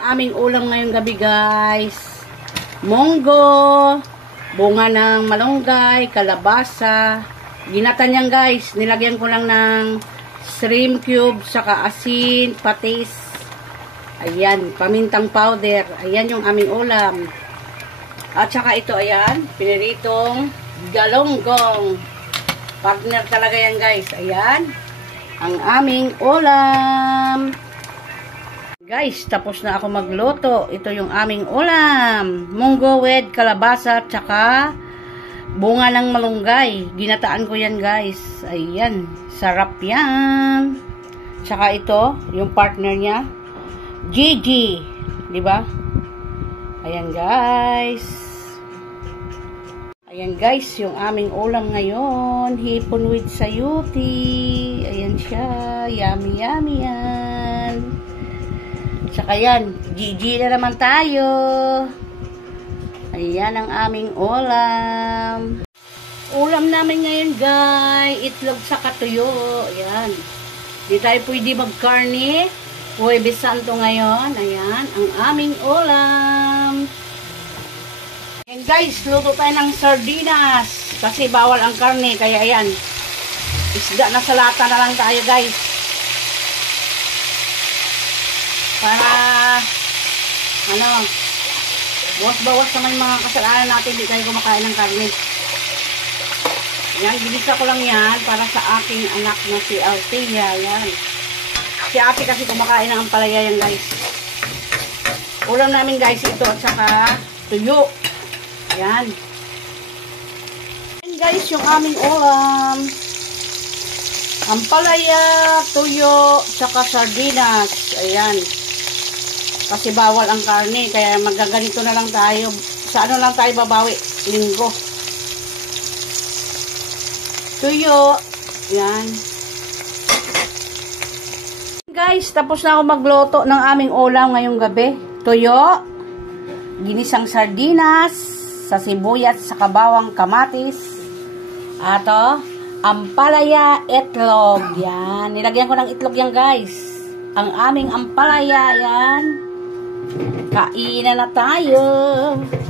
Aming ulam ngayong gabi guys. Munggo, bunga ng malunggay, kalabasa. Ginatan yan guys. Nilagyan ko lang ng shrimp cube, saka asin, patis. Ayan, pamintang powder. Ayan yung aming ulam. At saka ito, ayan, piniritong galonggong. Partner talaga yan guys. Ayan, ang aming ulam. Guys, tapos na ako magluto. Ito yung aming ulam. Munggo with kalabasa tsaka bunga ng malunggay. Ginataan ko yan guys. Ayan, sarap yan. Tsaka ito, yung partner niya, Gigi. Diba? Ayan guys. Ayan guys, yung aming ulam ngayon. Hipon with sayuti. Ayan siya. Yummy, yummy yan. Tsaka yan, GG na naman tayo. Ayan ang aming ulam. Ulam namin ngayon guys, itlog sa katuyo. Ayan. Di tayo pwede magkarne. Huwebes Santo ngayon. Ayan, ang aming ulam. Ayan guys, luto tayo ng sardinas. Kasi bawal ang karne, kaya ayan. Isda na sa lata na lang tayo guys. Para, bawas-bawas naman yung mga kasalanan natin, di tayo kumakain ng karne. Yan, binisa ko lang yan para sa aking anak na si Althea. Yan. Si ate kasi kumakain ng ampalaya yan guys. Ulam namin guys ito at saka tuyo. Yan. Yan guys yung aming ulam. Ampalaya, tuyo, saka sardinas. Ayan. Kasi bawal ang karne, kaya magaganito na lang tayo. Sa ano lang tayo babawi? Linggo. Tuyo. Yan. Guys, tapos na ako magluto ng aming ulam ngayong gabi. Tuyo, ginisang sardinas, sa sibuyas, sa bawang, kamatis. Ato, ampalaya, itlog. Yan. Nilagyan ko ng itlog yan guys. Ang aming ampalaya. Yan. Kainan na tayo.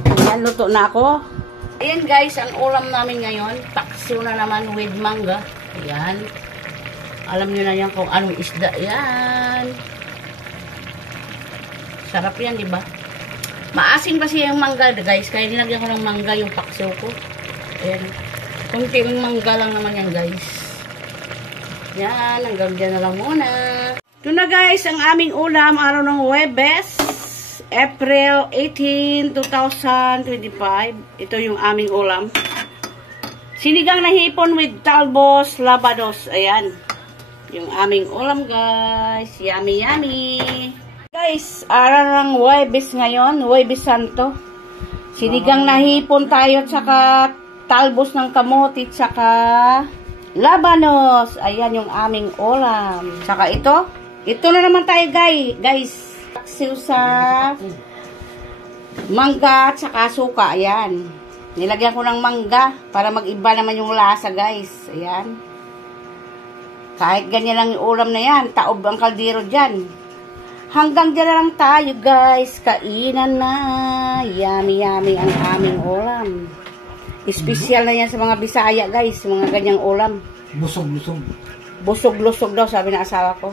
Ayan, luto na ako. Ayan guys, ang ulam namin ngayon, paksiw na naman with mangga. Ayan. Alam nyo na yan kung anong isda yan. Sarap yan, diba? Maasim kasi yung mangga guys, kaya nilagyan ko ng mangga yung paksiw ko. Ayan. Kunting mangga lang naman yan guys. Yan, hanggang dyan na lang muna. Ito na guys, ang aming ulam, araw ng Huwebes. April 18, 2025. Ito yung aming ulam. Sinigang na hipon with talbos, labados. Ayan. Yung aming ulam, guys. Yummy, yummy. Guys, araw ng Huwebes ngayon. Huwebes Santo. Sinigang na hipon tayo at saka talbos ng kamote at saka labanos. Ayan yung aming ulam. Saka ito. Ito na naman tayo, guys. Paksiw sa mangga at saka suka. Ayan. Nilagyan ko ng mangga para mag-iba naman yung lasa guys. Ayan. Kahit ganyan lang yung ulam na yan. Taob ang kaldero dyan. Hanggang dyan na lang tayo guys. Kainan na. Yummy yummy ang aming ulam. Espesyal na yan sa mga Bisaya guys. Mga ganyang ulam. Busog-lusog. Busog-lusog daw sabi ng asawa ko.